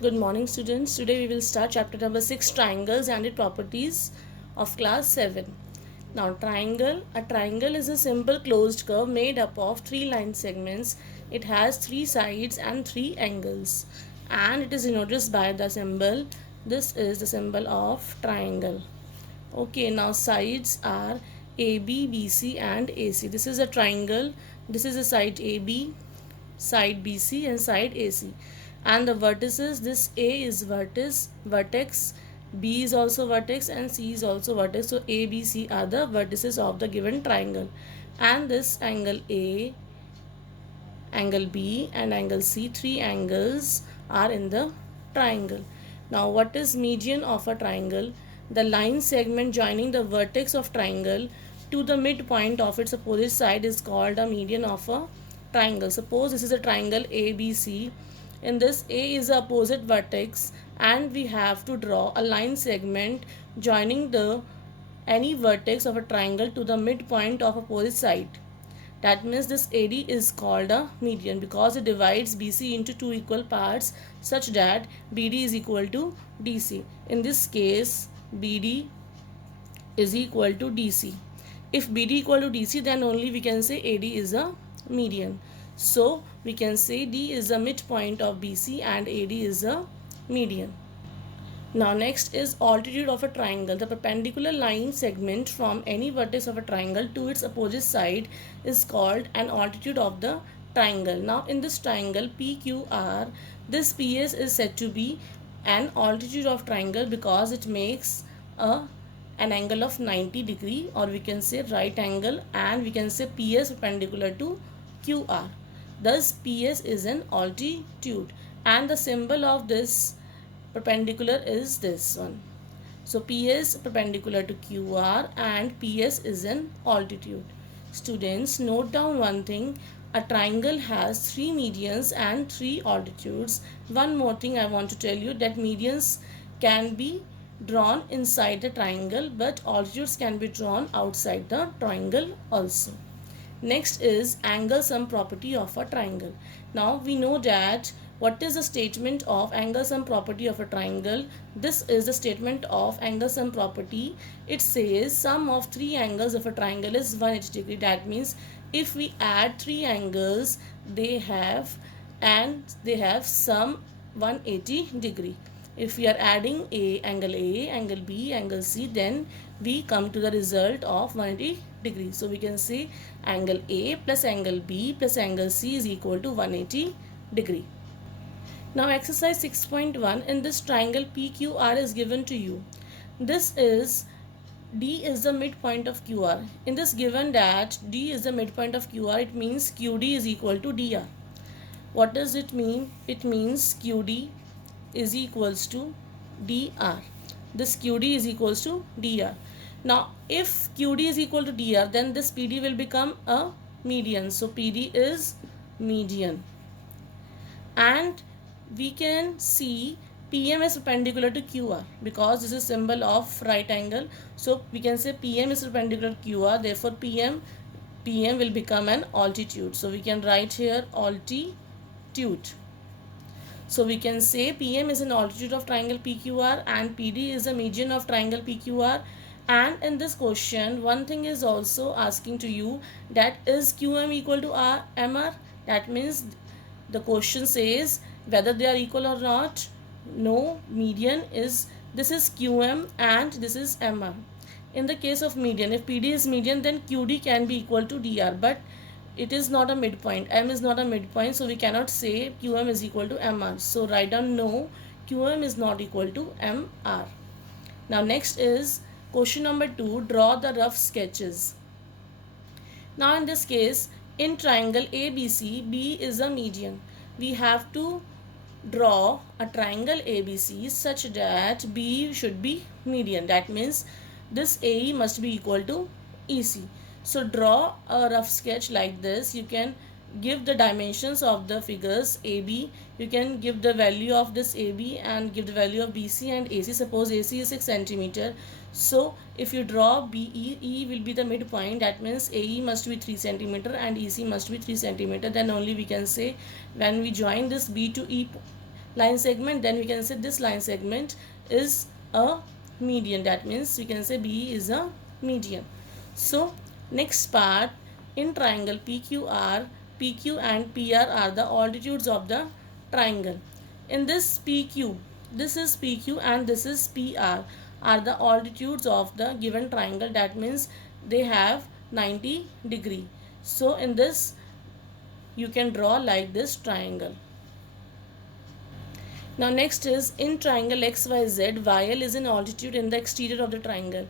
Good morning, students. Today we will start chapter number 6, triangles and its properties of class 7. Now, a triangle is a simple closed curve made up of three line segments. It has three sides and three angles, and it is denoted by the symbol. This is the symbol of triangle. Okay, now sides are AB, BC, and AC. This is a triangle. This is a side AB, side BC, and side AC. And the vertices, this A is vertex, B is also vertex, and C is also vertex. So A, B, C are the vertices of the given triangle. And this angle A, angle B, and angle C, three angles are in the triangle. Now, what is median of a triangle? The line segment joining the vertex of triangle to the midpoint of its opposite side is called a median of a triangle. Suppose this is a triangle ABC. In this, A is the opposite vertex, and we have to draw a line segment joining the any vertex of a triangle to the midpoint of opposite side. That means this AD is called a median because it divides BC into two equal parts such that BD is equal to DC. In this case, BD is equal to DC. If BD equal to DC, then only we can say AD is a median. So we can say D is the midpoint of BC and AD is a median. Now next is altitude of a triangle. The perpendicular line segment from any vertex of a triangle to its opposite side is called an altitude of the triangle. Now in this triangle PQR, this PS is said to be an altitude of triangle because it makes an angle of 90 degree, or we can say right angle, and we can say PS perpendicular to QR. Thus PS is an altitude, and the symbol of this perpendicular is this one. So PS perpendicular to QR and PS is an altitude. Students, note down one thing. A triangle has three medians and three altitudes. One more thing I want to tell you, that medians can be drawn inside the triangle, but altitudes can be drawn outside the triangle also. Next is angle sum property of a triangle. Now we know that what is the statement of angle sum property of a triangle? This is the statement of angle sum property. It says sum of three angles of a triangle is 180 degree. That means if we add three angles, they have sum 180 degree. If we are adding A, angle B, angle C, then we come to the result of 180 degrees. So we can say angle A plus angle B plus angle C is equal to 180 degree. Now exercise 6.1, in this triangle PQR is given to you. This is D is the midpoint of QR. In this given that D is the midpoint of QR, it means QD is equal to DR. What does it mean? It means QD is equals to dr. This QD is equals to dr. Now if QD is equal to dr, then this PD will become a median. So PD is median, and we can see PM is perpendicular to QR because this is symbol of right angle. So we can say PM is perpendicular to QR, therefore PM will become an altitude. So we can write here altitude. So we can say PM is an altitude of triangle PQR and PD is a median of triangle PQR. And in this question, one thing is also asking to you, that is QM equal to MR? That means the question says whether they are equal or not. No, median is, this is QM and this is MR. In the case of median, if PD is median, then QD can be equal to DR, but it is not a midpoint. M is not a midpoint, so we cannot say QM is equal to MR. So write down no, QM is not equal to MR. Now next is question number 2, draw the rough sketches. Now in this case, in triangle ABC, B is a median. We have to draw a triangle ABC such that B should be median. That means this AE must be equal to EC. So draw a rough sketch like this. You can give the dimensions of the figures AB. You can give the value of this AB and give the value of BC and AC. Suppose AC is 6 centimeter. So if you draw BE, E will be the midpoint. That means AE must be 3 centimeter and EC must be 3 centimeter. Then only we can say when we join this B to E line segment, then we can say this line segment is a median. That means we can say B is a median. So next part, in triangle PQR, PQ and PR are the altitudes of the triangle. In this PQ, this is PQ and this is PR are the altitudes of the given triangle. That means they have 90 degree. So in this you can draw like this triangle. Now next is in triangle XYZ, YL is an altitude in the exterior of the triangle.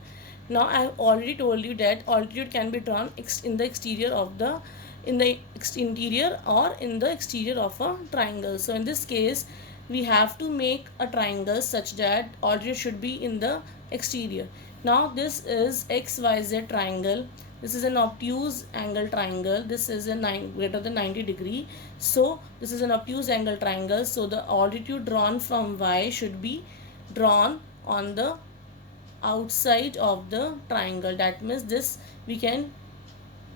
Now I have already told you that altitude can be drawn in the exterior of the interior or in the exterior of a triangle. So in this case we have to make a triangle such that altitude should be in the exterior. Now this is XYZ triangle. This is an obtuse angle triangle. This is a greater than 90 degree. So this is an obtuse angle triangle. So the altitude drawn from Y should be drawn on the outside of the triangle. That means this we can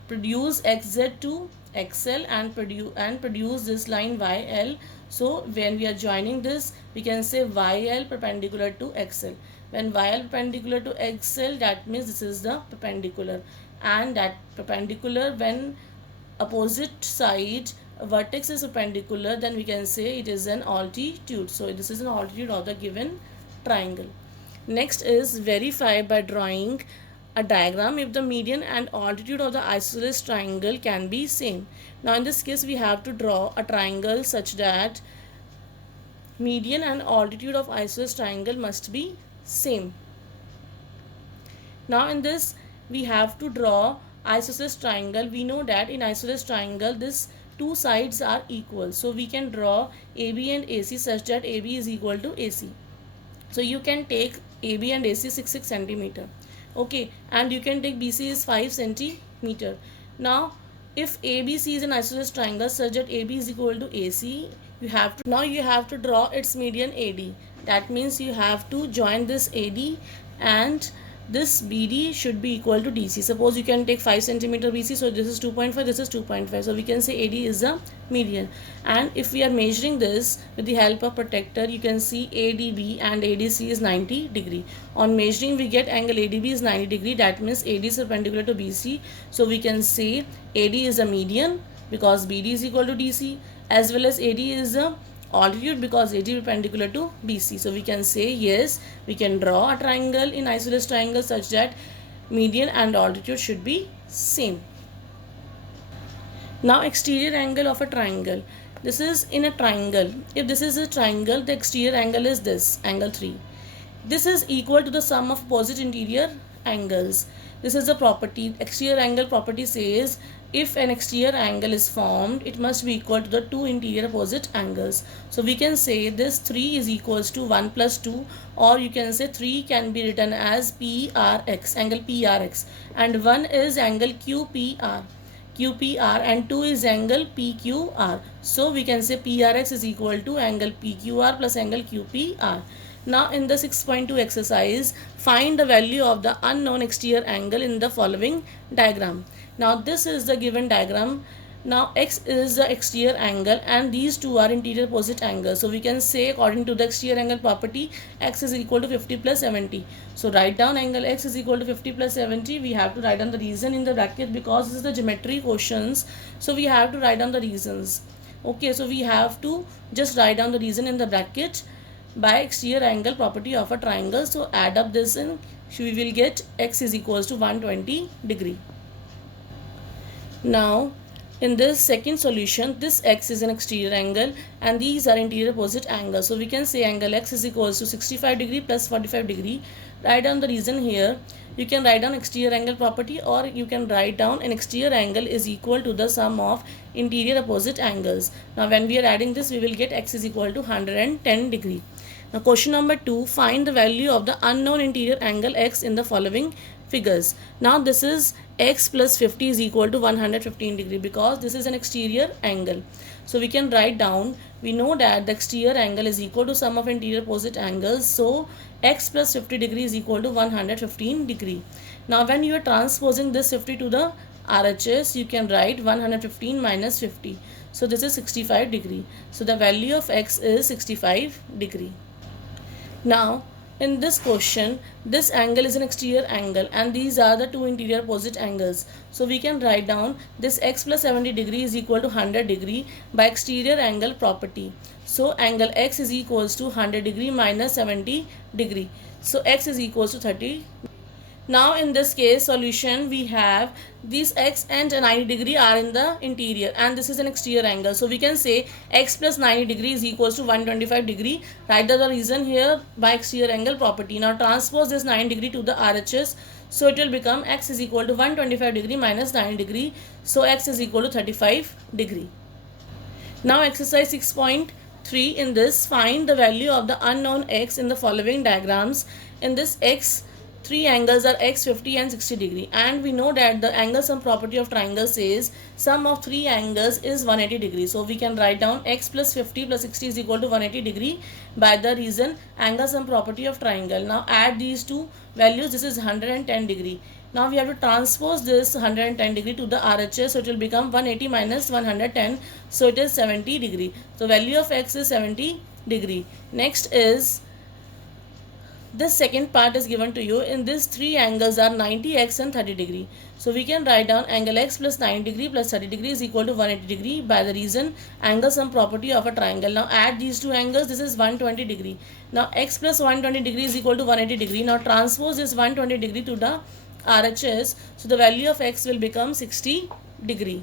produce XZ to XL and produce this line YL. So when we are joining this, we can say YL perpendicular to XL. When YL perpendicular to XL, that means this is the perpendicular, and that perpendicular, when opposite side vertex is perpendicular, then we can say it is an altitude. So this is an altitude of the given triangle. Next is verify by drawing a diagram if the median and altitude of the isosceles triangle can be same. Now in this case we have to draw a triangle such that median and altitude of isosceles triangle must be same. Now in this we have to draw isosceles triangle. We know that in isosceles triangle this two sides are equal, so we can draw AB and AC such that AB is equal to AC. So you can take AB and AC 6 centimeter, okay, and you can take BC is 5 centimeter. Now if ABC is an isosceles triangle such that AB is equal to AC, you have to draw its median AD. That means you have to join this AD and this BD should be equal to DC. Suppose you can take 5 centimeter BC, so this is 2.5, this is 2.5, so we can say AD is the median. And if we are measuring this with the help of protractor, you can see ADB and ADC is 90 degree. On measuring we get angle ADB is 90 degree. That means AD is perpendicular to BC, so we can say AD is a median because BD is equal to DC, as well as AD is a altitude because AD perpendicular to BC. So we can say yes, we can draw a triangle in isosceles triangle such that median and altitude should be same. Now exterior angle of a triangle. This is in a triangle. If this is a triangle, the exterior angle is this, angle 3. This is equal to the sum of opposite interior angles. This is the property. Exterior angle property says if an exterior angle is formed, it must be equal to the two interior opposite angles. So we can say this 3 is equals to 1 plus 2, or you can say 3 can be written as PRX, angle PRX, and 1 is angle QPR, and 2 is angle PQR. So we can say PRX is equal to angle PQR plus angle QPR. Now in the 6.2 exercise, find the value of the unknown exterior angle in the following diagram. Now this is the given diagram. Now X is the exterior angle and these two are interior opposite angles. So we can say according to the exterior angle property, X is equal to 50 plus 70. So write down angle X is equal to 50 plus 70. We have to write down the reason in the bracket because this is the geometry questions. So we have to write down the reasons. Okay, so we have to just write down the reason in the bracket by exterior angle property of a triangle. So add up this and we will get X is equals to 120 degree. Now in this second solution, this X is an exterior angle and these are interior opposite angles. So we can say angle X is equals to 65 degree plus 45 degree. Write down the reason here. You can write down exterior angle property, or you can write down an exterior angle is equal to the sum of interior opposite angles. Now when we are adding this, we will get X is equal to 110 degree. Now question number 2, find the value of the unknown interior angle X in the following figures. Now this is X plus 50 is equal to 115 degree because this is an exterior angle. So we can write down, we know that the exterior angle is equal to sum of interior opposite angles. So X plus 50 degree is equal to 115 degree. Now when you are transposing this 50 to the RHS, you can write 115 minus 50. So this is 65 degree. So the value of x is 65 degree. Now in this question, this angle is an exterior angle and these are the two interior opposite angles. So we can write down this x plus 70 degree is equal to 100 degree by exterior angle property. So angle x is equals to 100 degree minus 70 degree. So x is equals to 30. Now in this case solution, we have these x and 90 degree are in the interior and this is an exterior angle. So we can say x plus 90 degree is equals to 125 degree. Write the reason here by exterior angle property. Now transpose this 90 degree to the RHS. So it will become x is equal to 125 degree minus 90 degree. So x is equal to 35 degree. Now exercise 6.3, in this, find the value of the unknown x in the following diagrams. In this x, three angles are x, 50 and 60 degree, and we know that the angle sum property of triangle says sum of three angles is 180 degree. So we can write down x plus 50 plus 60 is equal to 180 degree by the reason angle sum property of triangle. Now add these two values. This is 110 degree. Now we have to transpose this 110 degree to the RHS, so it will become 180 minus 110, so it is 70 degree. So value of x is 70 degree. Next is this second part is given to you. In this, three angles are 90x and 30 degree. So we can write down angle x plus 90 degree plus 30 degree is equal to 180 degree by the reason angle sum property of a triangle. Now add these two angles. This is 120 degree. Now x plus 120 degree is equal to 180 degree. Now transpose this 120 degree to the RHS. So the value of x will become 60 degree.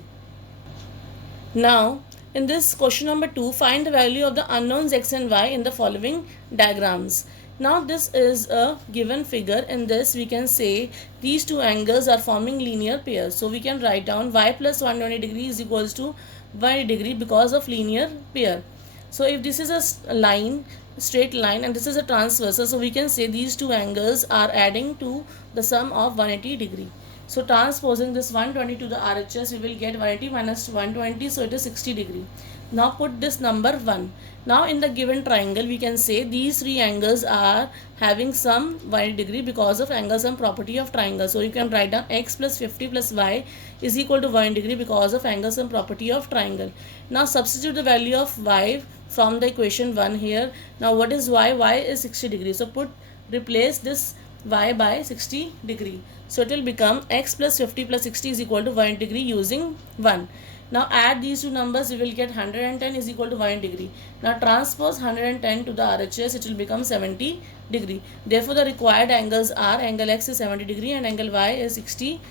Now in this question number 2, find the value of the unknowns x and y in the following diagrams. Now this is a given figure. In this we can say these two angles are forming linear pairs. So we can write down y plus 120 degree is equals to 180 degree because of linear pair. So if this is a line, straight line, and this is a transversal, so we can say these two angles are adding to the sum of 180 degree. So transposing this 120 to the RHS, we will get 180 minus 120, so it is 60 degree. Now put this number 1. Now in the given triangle, we can say these three angles are having sum 180 degree because of angle sum property of triangle. So you can write down x plus 50 plus y is equal to 180 degree because of angle sum property of triangle. Now substitute the value of y from the equation 1 here. Now what is y? Y is 60 degree. So replace this y by 60 degree. So it will become x plus 50 plus 60 is equal to 180 degree using 1. Now add these two numbers, we will get 110 is equal to 1 degree. Now transpose 110 to the RHS, it will become 70 degree. Therefore the required angles are angle x is 70 degree and angle y is 60.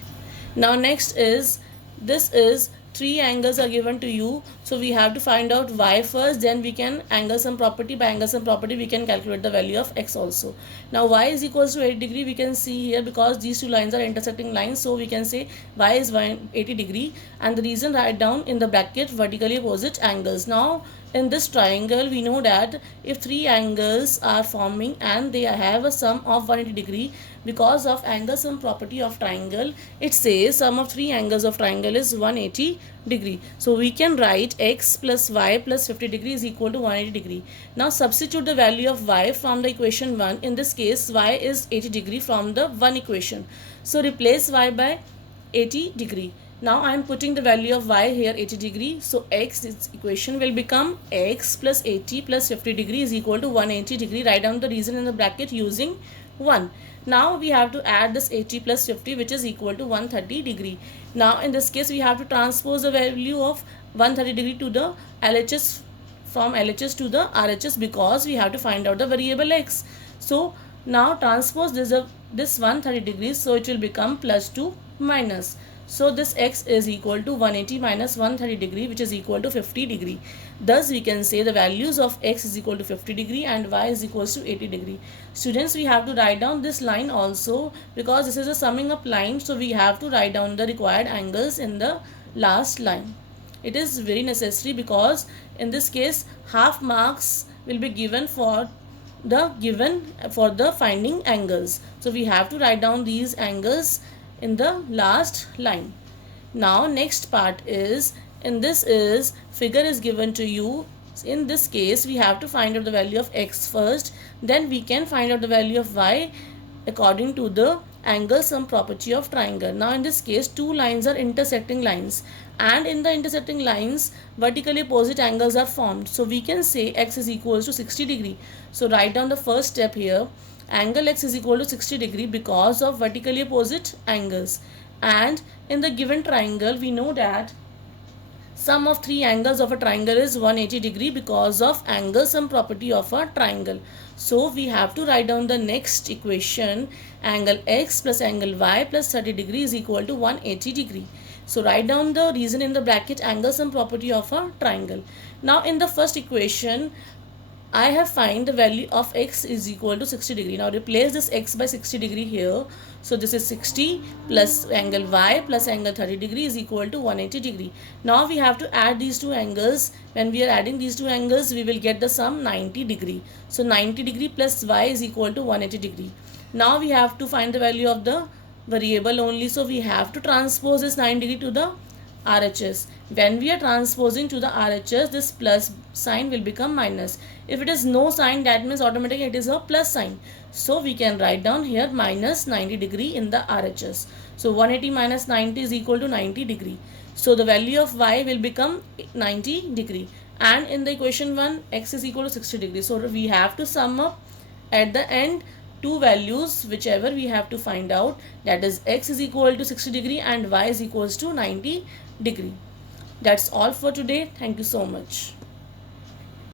Now next is, this is three angles are given to you, so we have to find out y first, then we can angle sum property, by angle sum property we can calculate the value of x also. Now y is equals to 80 degree, we can see here because these two lines are intersecting lines, so we can say y is 80 degree, and the reason, write down in the bracket vertically opposite angles. Now in this triangle we know that if three angles are forming and they have a sum of 180 degree, because of angle sum property of triangle, it says sum of three angles of triangle is 180 degree. So we can write x plus y plus 50 degree is equal to 180 degree. Now substitute the value of y from the equation 1. In this case y is 80 degree from the 1 equation. So replace y by 80 degree. Now I am putting the value of y here 80 degree. So x, this equation will become x plus 80 plus 50 degree is equal to 180 degree. Write down the reason in the bracket using 1. Now we have to add this 80 plus 50 which is equal to 130 degree. Now in this case we have to transpose the value of 130 degree to the LHS, from LHS to the RHS, because we have to find out the variable x. So now transpose this 130 degrees, so it will become plus 2 minus. So this x is equal to 180 minus 130 degree which is equal to 50 degree. Thus we can say the values of x is equal to 50 degree and y is equals to 80 degree. Students, we have to write down this line also because this is a summing up line, so we have to write down the required angles in the last line. It is very necessary because in this case half marks will be given for the finding angles. So we have to write down these angles in the last line. Now next part is, in this is figure is given to you. In this case we have to find out the value of x first, then we can find out the value of y according to the angle sum property of triangle. Now in this case, two lines are intersecting lines, and in the intersecting lines vertically opposite angles are formed. So we can say x is equals to 60 degree. So write down the first step here. Angle x is equal to 60 degree because of vertically opposite angles. And in the given triangle, we know that sum of three angles of a triangle is 180 degree because of angle sum property of a triangle. So we have to write down the next equation. Angle x plus angle y plus 30 degree is equal to 180 degree. So write down the reason in the bracket, angle sum property of a triangle. Now in the first equation, I have find the value of x is equal to 60 degree. Now replace this x by 60 degree here. So this is 60 plus angle y plus angle 30 degree is equal to 180 degree. Now we have to add these two angles. When we are adding these two angles, we will get the sum 90 degree. So 90 degree plus y is equal to 180 degree. Now we have to find the value of the variable only. So we have to transpose this 90 degree to the RHS. When we are transposing to the RHS, this plus sign will become minus. If it is no sign, that means automatically it is a plus sign. So we can write down here minus 90 degree in the RHS. So 180 minus 90 is equal to 90 degree. So the value of y will become 90 degree. And in the equation 1, x is equal to 60 degree. So we have to sum up at the end two values whichever we have to find out, that is x is equal to 60 degree and y is equals to 90 degree. That's all for today. Thank you so much.